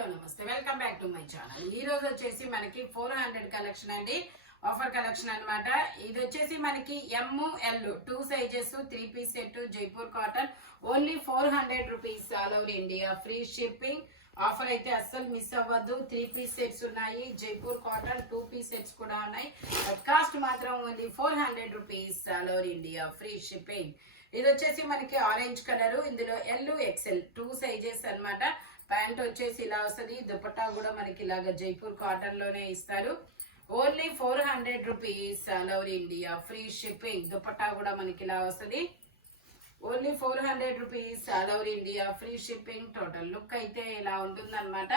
Hello నమస్తే, welcome back to my channel. ఈ రోజు వచ్చేసి మనకి 400 కలెక్షన్ అండి, ఆఫర్ కలెక్షన్ అన్నమాట. ఇది వచ్చేసి మనకి ML 2 sizes 3 piece set Jaipur cotton only 400 rupees all over India, free shipping. Offer అయితే అస్సలు మిస్ అవ్వద్దు. 3 పీస్ సెట్స్ ఉన్నాయి, జైపూర్ కాటన్ 2 పీస్ సెట్స్ కూడా ఉన్నాయి. కాస్ట్ మాత్రం only 400 rupees all over India, free shipping. ఇది వచ్చేసి మనకి ఆరెంజ్ కలర్, ఇందులో LXL 2 సైజెస్ అన్నమాట. ప్యాంట్ వచ్చేసి ఇలా వస్తుంది, దుపట్టా కూడా మనకి ఇలాగ జైపూర్ కాటన్ లోనే ఇస్తారు. Only 400 rupees all over India, free shipping. Dupatta కూడా మనకి ఇలా వస్తుంది. Only 400 rupees all over India, free shipping. Total look అయితే ఇలా ఉంటుందన్నమాట.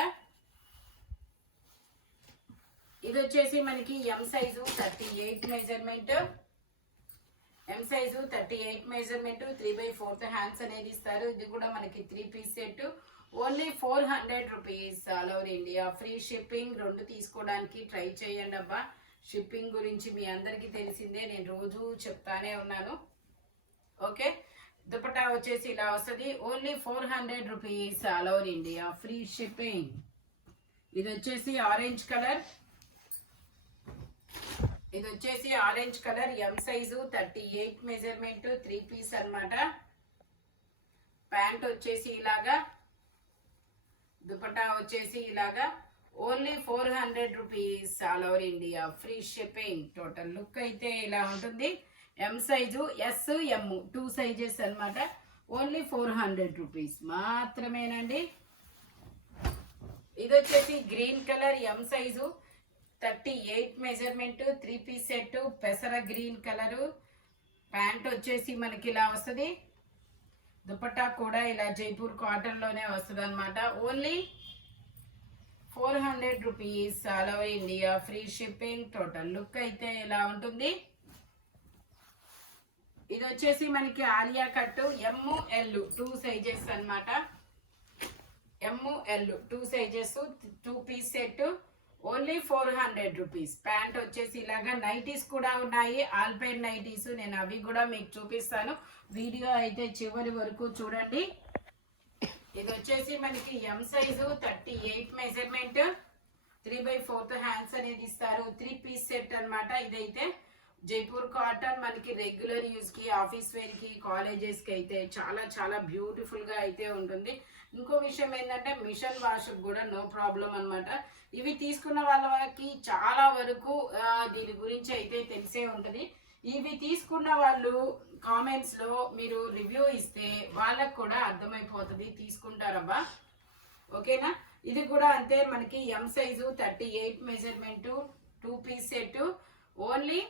ఇది వచ్చేసి మనకి M size 38 measurement, M size 38 measurement, 3/4 hands అనేది ఇస్తారు. ఇది కూడా మనకి 3 piece set only 400 rupees all over India, free shipping. 2 తీసుకోవడానికి ట్రై చేయండి అబ్బా. షిప్పింగ్ గురించి మీ అందరికీ తెలిసిందే, నేను రోజు చెప్తానే ఉన్నాను. ఓకే, దుపట్టా వచ్చేసి ఇలా వస్తుంది. Only 400 rupees all over India, free shipping. ఇది వచ్చేసి ఆరెంజ్ కలర్, ఇది వచ్చేసి orange colour, M size 38 measurement, 3 piece అన్నమాట. ప్యాంట్ వచ్చేసి ఇలాగా, దుపట్టా వచ్చేసి ఇలాగా. Only 400 rupees all over India, free shipping. Total look అయితే ఇలా ఉంటుంది. M సైజు SM 2 సైజెస్ అన్నమాట. ఓన్లీ 400 రూపీస్ మాత్రమేనండి. ఇది వచ్చేసి green colour, M size 38 measurement, 3 piece set, పెసర గ్రీన్ కలరు. ప్యాంట్ వచ్చేసి మనకి ఇలా వస్తుంది, దుపట్టా కూడా ఇలా జైపూర్ కాటన్ లోనే వస్తుంది అనమాట. Only 400 rupees all over India, free shipping. Total look అయితే ఇలా ఉంటుంది. ఇది వచ్చేసి మనకి ఆలియా కట్ ML 2 సైజెస్ అన్నమాట. ML 2 sizes 2 piece set only 400 rupees. Pant వచ్చేసి ఇలాగా. నైటీస్ కూడా ఉన్నాయి, ఆల్పైన్ నైటీస్. నేను అవి కూడా మీకు చూపిస్తాను, వీడియో అయితే చివరి వరకు చూడండి. ఇది వచ్చేసి మనకి M సైజు 38 మెజర్మెంట్, 3/4 హ్యాండ్స్ అనేది ఇస్తారు. 3 పీస్ సెట్ అన్నమాట. ఇదైతే జైపూర్ కాటన్ మనకి రెగ్యులర్ యూజ్ కి, ఆఫీస్ వేర్ కి, కాలేజెస్ కి అయితే చాలా చాలా బ్యూటిఫుల్ గా అయితే ఉంటుంది. ఇంకో విషయం ఏంటంటే మిషన్ వాష్ కూడా నో ప్రాబ్లం అన్నమాట. ఇవి తీసుకున్న వాళ్ళకి చాలా వరకు దీని గురించి అయితే తెలిసే ఉంటుంది. ఇవి తీసుకున్న వాళ్ళు కామెంట్స్ లో మీరు రివ్యూ ఇస్తే వాళ్ళకు కూడా అర్థమైపోతుంది, తీసుకుంటారబ్బా. ఓకేనా. ఇది కూడా అంతే, మనకి M size 38 measurement, 2 piece set only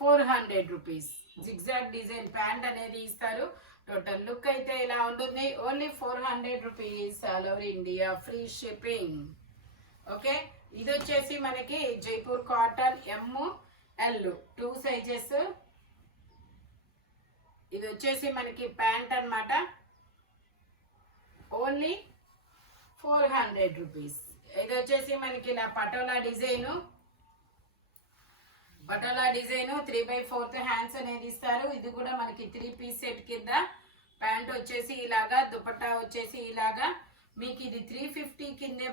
400 rupees. Zigzag design pant అనేది ఇస్తారు. టోటల్ లుక్ అయితే ఇలా ఉంటుంది. Only 400 rupees all over India, free shipping. Okay, ఇది వచ్చేసి మనకి జైపూర్ కాటన్ ML 2 సైజెస్. ఇది వచ్చేసి మనకి ప్యాంట్ అన్నమాట. Only 400 rupees. ఇది వచ్చేసి మనకి ఇలా patola design, patola design 3/4 hands అనేది ఇస్తారు. ఇది కూడా మనకి 3 పీస్ సెట్ కింద. ప్యాంట్ వచ్చేసి ఇలాగా, దుపట్టా వచ్చేసి ఇలాగా. మీకు ఇది 350 కిందే,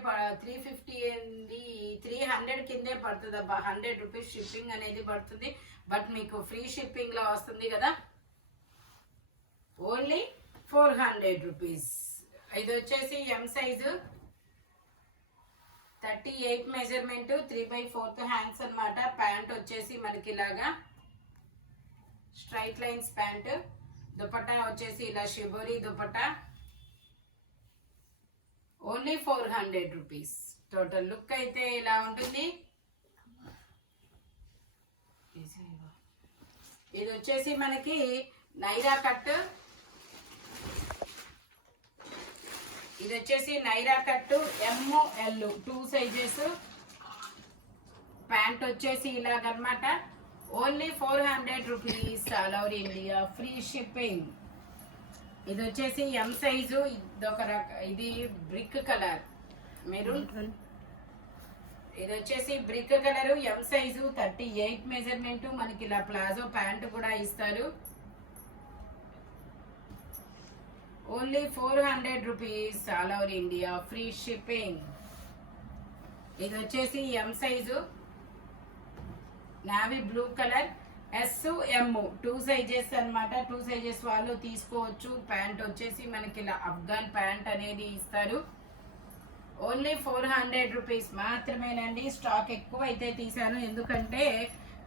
300 కిందే పడుతుంది అబ్బా. 100 రూపీస్ షిప్పింగ్ అనేది పడుతుంది, బట్ మీకు ఫ్రీ షిప్పింగ్ లో వస్తుంది కదా. Only 400 rupees. ఇది వచ్చేసి M సైజు 38 మెజర్మెంట్, 3/4 హ్యాండ్స్ అన్నమాట. ప్యాంట్ వచ్చేసి మనకి ఇలాగా స్ట్రైట్ లైన్స్ ప్యాంట్. దుపట్టా వచ్చేసి ఇలా shibori dupatta. Only 400 rupees. Total look అయితే ఇలా ఉంటుంది. ఇది వచ్చేసి మనకి నైరా కట్, ఇది వచ్చేసి Naira cut ML 2 sizes. Pant వచ్చేసి ఇలాగనమాట. Only 400 rupees all over India, free shipping. ఇది వచ్చేసి M సైజు, ఇది బ్రిక్ కలర్ మెరూన్. ఇది వచ్చేసి brick colour, M size 38 measurement. మనకి ఇలా ప్లాజో ప్యాంట్ కూడా ఇస్తారు. Only 400 rupees, all over India free shipping. ఇది వచ్చేసి M size, navy blue colour, S M 2 sizes అన్నమాట. 2 సైజెస్ వాళ్ళు తీసుకోవచ్చు. ప్యాంట్ వచ్చేసి మనకి ఇలా అఫ్ఘాన్ ప్యాంట్ అనేది ఇస్తారు. ఓన్లీ 400 రూపీస్ మాత్రమేనండి. స్టాక్ ఎక్కువ అయితే తీసాను, ఎందుకంటే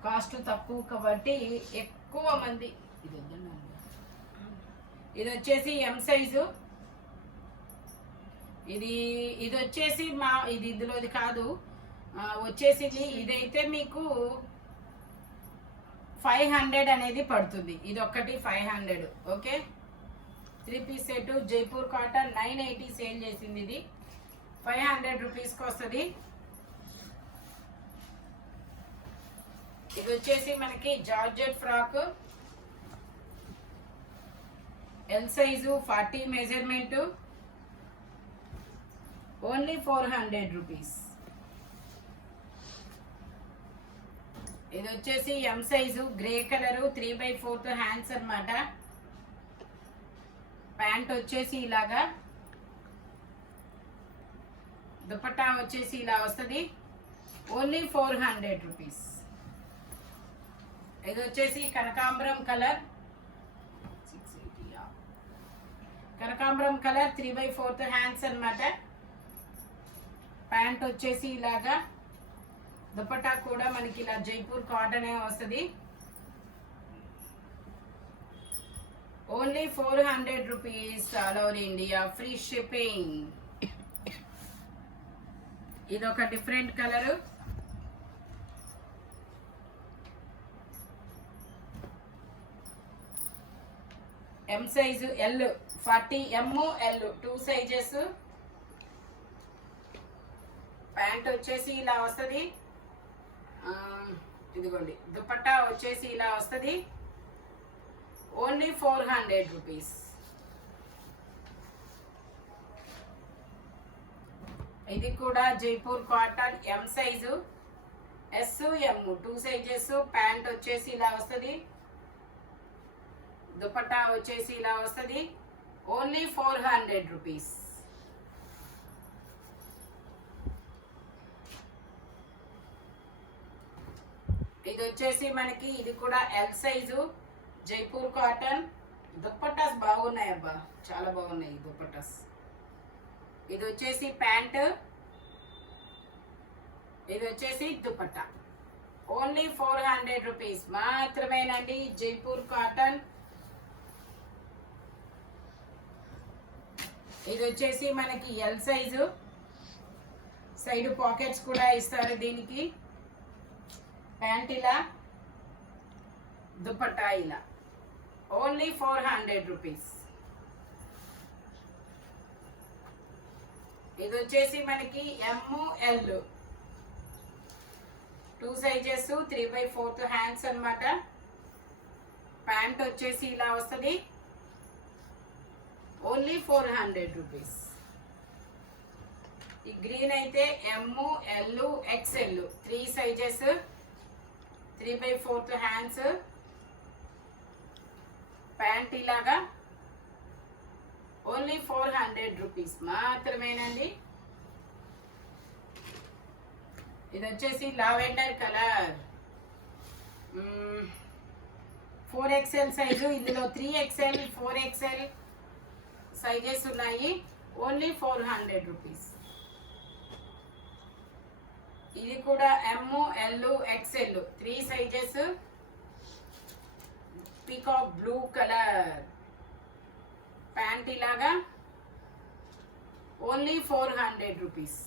కాస్ట్ తక్కువ కాబట్టి ఎక్కువ మంది. ఇది వచ్చేసి ఎం సైజు, ఇది వచ్చేసి ఇది ఇందులోది కాదు, వచ్చేసి ఇదైతే మీకు 500 అనేది పడుతుంది. ఇది ఒక్కటి 500. Okay, 3 piece set Jaipur cotton 980 sale చేసింది. ఇది 500 రూపీస్కి వస్తుంది. ఇది వచ్చేసి మనకి georgette frock, L size 40 measurement, only 400 rupees. ఇది వచ్చేసి M size grey colour, 3/4 hands అన్నమాట. ప్యాంట్ వచ్చేసి ఇలాగా, దుపట్టా వచ్చేసి ఇలా వస్తుంది. Only 400 rupees. ఇది వచ్చేసి కనకాంబరం కలర్, 3/4 హ్యాండ్స్ అన్నమాట. ప్యాంట్ వచ్చేసి ఇలాగా, దుపట్టా కూడా మనకి ఇలా జైపూర్ కాటన్ వస్తుంది. Only 400 rupees, all over India free shipping. ఇది ఒక different colour, M size L, 40 ఎమ్ ఎల్ 2 సైజెస్. ప్యాంట్ వచ్చేసి ఇలా వస్తుంది. ఇదిగోండి, దుపట్టా వచ్చేసి ఇలా వస్తుంది. Only 400 rupees. ఇది కూడా Jaipur cotton M size, yes M 2 sizes. Pant వచ్చేసి ఇలా వస్తుంది, దుపట్టా వచ్చేసి ఇలా వస్తుంది. Only 400 rupees. ఇది వచ్చేసి మనకి, ఇది కూడా L size Jaipur cotton. Dupattas బాగున్నాయి అబ్బా, చాలా బాగున్నాయి దుపట్టాస్. ఇది వచ్చేసి ప్యాంట్, ఇది వచ్చేసి దుపట్టా. ఓన్లీ 400 రూపీస్ మాత్రమేనండి. జైపూర్ కాటన్. ఇది వచ్చేసి మనకి ఎల్ సైజు, సైడ్ పాకెట్స్ కూడా ఇస్తారు దీనికి. ప్యాంట్ ఇలా, దుపట్టా ఇలా. Only 400 rupees. ఇది వచ్చేసి మనకి ఎమ్ ఎల్ 2 సైజెస్, 3/4 హ్యాండ్స్ అన్నమాట. ప్యాంట్ వచ్చేసి ఇలా వస్తుంది. Only 400 rupees. ఈ గ్రీన్ అయితే M L XL 3 sizes, 3/4 hands. Pant ఇలాగా. ఓన్లీ 400 రూపీస్ మాత్రమేనండి. ఇది వచ్చేసి లావెండర్ కలర్, 4XL సైజు. ఇందులో 3XL 4XL సైజెస్ ఉన్నాయి. Only 400 rupees. ఇది కూడా M L XL 3 sizes. Peacock blue colour. Pant ఇలాగా. Only 400 rupees.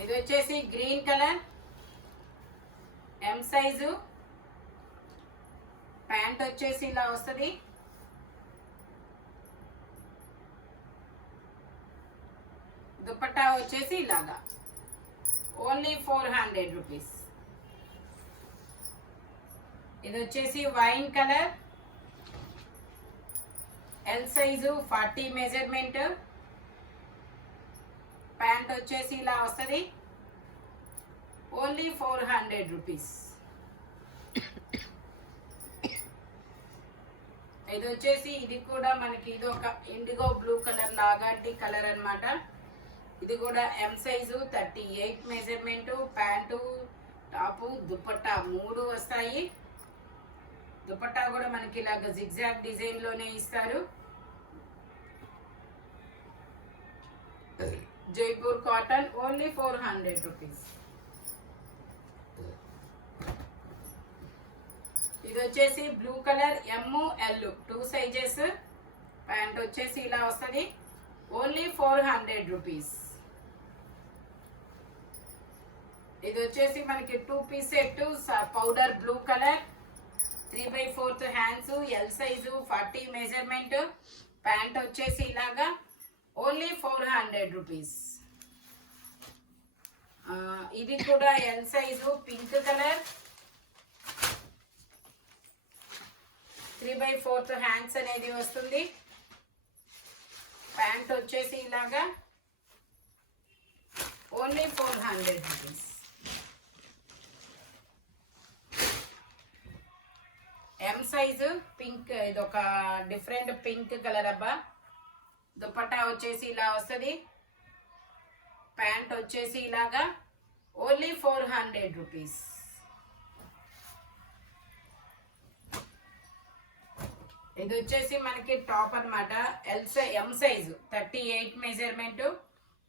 ఇది వచ్చేసి green colour, M size. Pant వచ్చేసి ఇలా వస్తుంది. దుపట్టా వచ్చేసి ఇలాగా. Only 400 rupees. ఇది వచ్చేసి wine colour, L size 40 measurement. Pant వచ్చేసి ఇలా వస్తుంది. Only 400 rupees. ఇది వచ్చేసి ఇది కూడా మనకి ఇది ఒక ఇండిగో బ్లూ కలర్ లాగాంటి కలర్ అన్నమాట. ఇది కూడా M size 38 measurement. Pant top dupatta 3 వస్తాయి. దుపట్టా కూడా మనకి ఇలాగ జిగ్జాగ్ డిజైన్ లోనే ఇస్తారు. Jaipur cotton only 400 rupees. ఇది వచ్చేసి blue colour ML 2 sizes. Pant వచ్చేసి ఇలా వస్తుంది. Only 400 rupees. ఇది వచ్చేసి మనకి 2 piece set powder blue colour 3/4 hands L size 40 measurement. Pant వచ్చేసి ఇలాగా ఓన్లీ 400 రూపీస్. ఇది కూడా L size pink colour 3/4 hands అనేది వస్తుంది. ప్యాంట్ వచ్చేసి ఇలాగా only 400 rupees. M size pink, ఇది ఒక డిఫరెంట్ పింక్ కలర్ అబ్బా. దుపట్టా వచ్చేసి ఇలా వస్తుంది. ప్యాంట్ వచ్చేసి ఇలాగా ఓన్లీ 400 రూపీస్. ఇది వచ్చేసి మనకి టాప్ అన్నమాట. ఎం సైజు 38 మెజర్మెంట్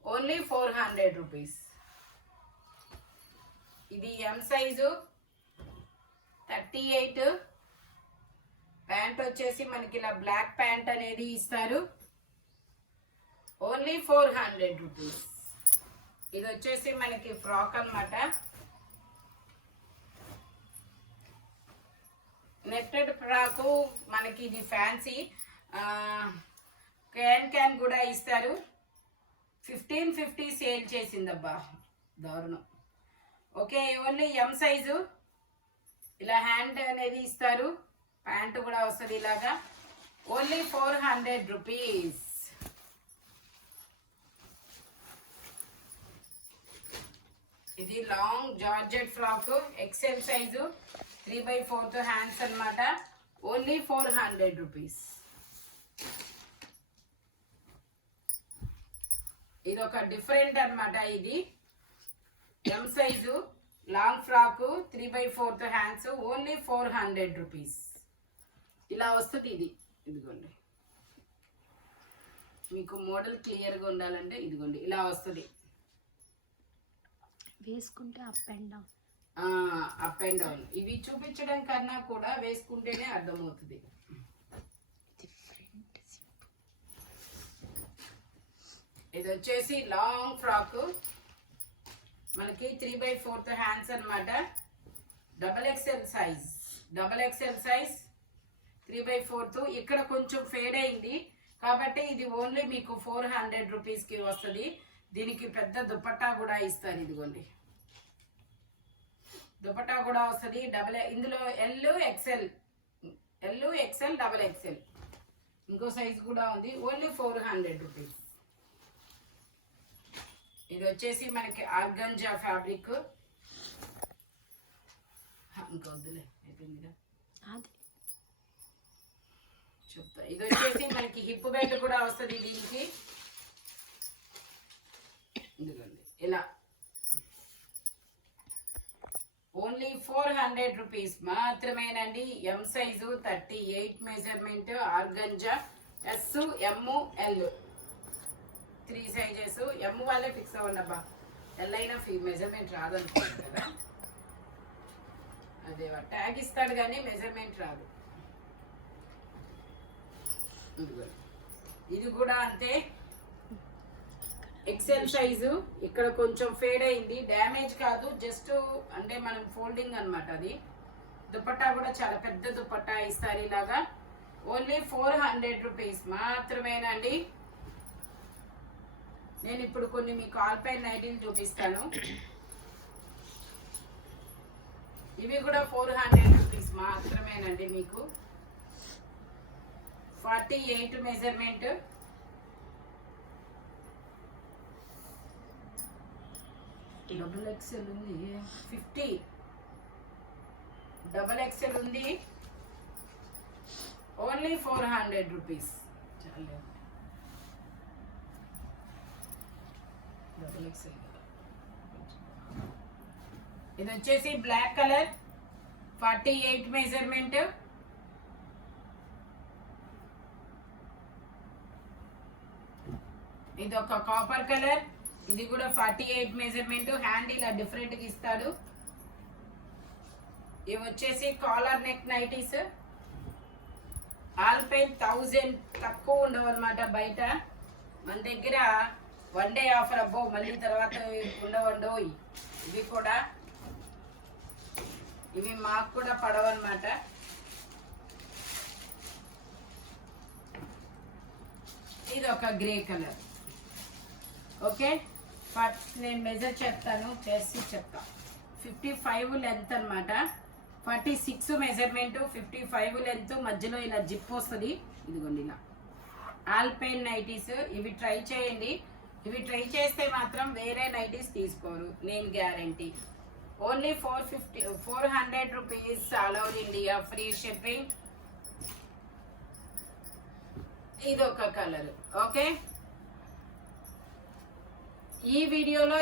ఓన్లీ 400 రూపీస్. ఇది ఎం సైజు 38. ప్యాంట్ వచ్చేసి మనకి ఇలా బ్లాక్ ప్యాంట్ అనేది ఇస్తారు. Only 400 rupees. ఇది వచ్చేసి మనకి ఫ్రాక్ అన్నమాట. నెట్టెడ్ ఫ్రాకు మనకి ఇది ఫ్యాన్సీ. క్యాన్ కూడా ఇస్తారు. 1550 సేల్ చేసిందబ్బా, దారుణం. Okay, only M size. ఇలా హ్యాండ్ అనేది ఇస్తారు. ప్యాంటు కూడా వస్తుంది ఇలాగా. Only 400 rupees. ఇది long georgette frock XL size 3/4 hands అన్నమాట. Only 400 rupees. ఇది ఒక డిఫరెంట్ అన్నమాట. ఇది M size long frock 3/4 hands only 400 rupees. ఇలా వస్తుంది ఇది. ఇదిగోండి, మీకు మోడల్ క్లియర్గా ఉండాలంటే ఇదిగోండి ఇలా వస్తుంది. వేసుకుంటే up and down, up and down. ఇవి చూపించడం కన్నా కూడా వేసుకుంటేనే అర్థమవుతుంది. ఇది వచ్చేసి లాంగ్ ఫ్రాక్ మనకి 3/4 హ్యాండ్స్ అన్నమాట. XXL size 3/4. ఇక్కడ కొంచెం ఫేడ్ అయింది కాబట్టి ఇది ఓన్లీ మీకు 400 రూపీస్కి వస్తుంది. దీనికి పెద్ద దుపట్టా కూడా ఇస్తారు. ఇదిగోండి, దుపట్టా కూడా వస్తుంది. ఇందులో XL, XXL ఇంకో సైజ్ కూడా ఉంది. Only 400 rupees. ఇది వచ్చేసి మనకి ఆర్గంజా ఫ్యాబ్రిక్. ఇంకా వద్దులే, అయిపోయిందిగా చెప్తా. ఇది వచ్చేసి మనకి హిప్ బెల్ట్ కూడా వస్తుంది దీనికి. ఇదిగోండి ఇలా ఓన్లీ 400 రూపీస్ మాత్రమేనండి. M size 38 measurement organza. SML 3 sizes. ఎం వాళ్ళే ఫిక్స్ అవ్వండి అబ్బా, ఎల్ అయినా మెజర్మెంట్ రాదనుకోండి కదా. అదే ట్యాగ్ ఇస్తాడు కానీ మెజర్మెంట్ రాదు. ఇది కూడా అంతే, XL సైజు. ఇక్కడ కొంచెం ఫేడ్ అయింది, డ్యామేజ్ కాదు, జస్ట్ అంటే మనం ఫోల్డింగ్ అన్నమాట. అది దుపట్టా కూడా చాలా పెద్ద దుపట్టా ఇస్తారు ఇలాగా. ఓన్లీ 400 రూపీస్ మాత్రమేనండి. నేను ఇప్పుడు కొన్ని మీకు ఆల్పైన్ నైటీలు చూపిస్తాను. ఇవి కూడా 400 రూపీస్ మాత్రమేనండి. మీకు 48 మెజర్మెంట్. XXL ఉంది, 50 XXL ఉంది. Only 400 rupees. ఇది వచ్చేసి బ్లాక్ కలర్ 48 మెజర్మెంట్. ఇది ఒక కాపర్ కలర్, ఇది కూడా 48 మెజర్మెంట్. హ్యాండ్ ఇలా డిఫరెంట్ గా ఇస్తాడు. ఇవి వచ్చేసి కాలర్ నెక్ నైటీస్. ఆల్పైన్ 1000 తక్కువ ఉండవు అనమాట బయట. మన దగ్గర వన్ డే ఆఫర్. అబ్బో మళ్ళీ తర్వాత ఉండవండో. ఇవి కూడా ఇవి మాకు కూడా పడవన్నమాట. ఇది ఒక గ్రే కలర్. ఓకే, నేను మెజర్ చెప్తాను, చేసి చెప్తా. 55 లెంత్ అనమాట, 46 మెజర్మెంట్, 55 లెంత్. మధ్యలో ఇలా జిప్ వస్తుంది. ఇదిగోండి ఇలా ఆల్పైన్ నైటీస్. ఇవి ట్రై చేయండి. ఇవి ట్రై చేస్తే మాత్రం వేరే నైటీస్ తీసుకోరు, నేను guarantee. Only 400 rupees, all over India, free shipping. ఇది ఒక కలర్. ఓకే, ఈ వీడియోలో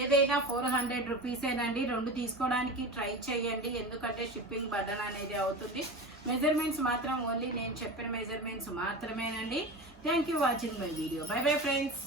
ఏదైనా 400 రూపీసేనండి. 2 తీసుకోవడానికి ట్రై చేయండి, ఎందుకంటే షిప్పింగ్ బర్డన్ అనేది అవుతుంది. మెజర్మెంట్స్ మాత్రం ఓన్లీ నేను చెప్పిన మెజర్మెంట్స్ మాత్రమేనండి. Thank you watching my video. Bye bye friends.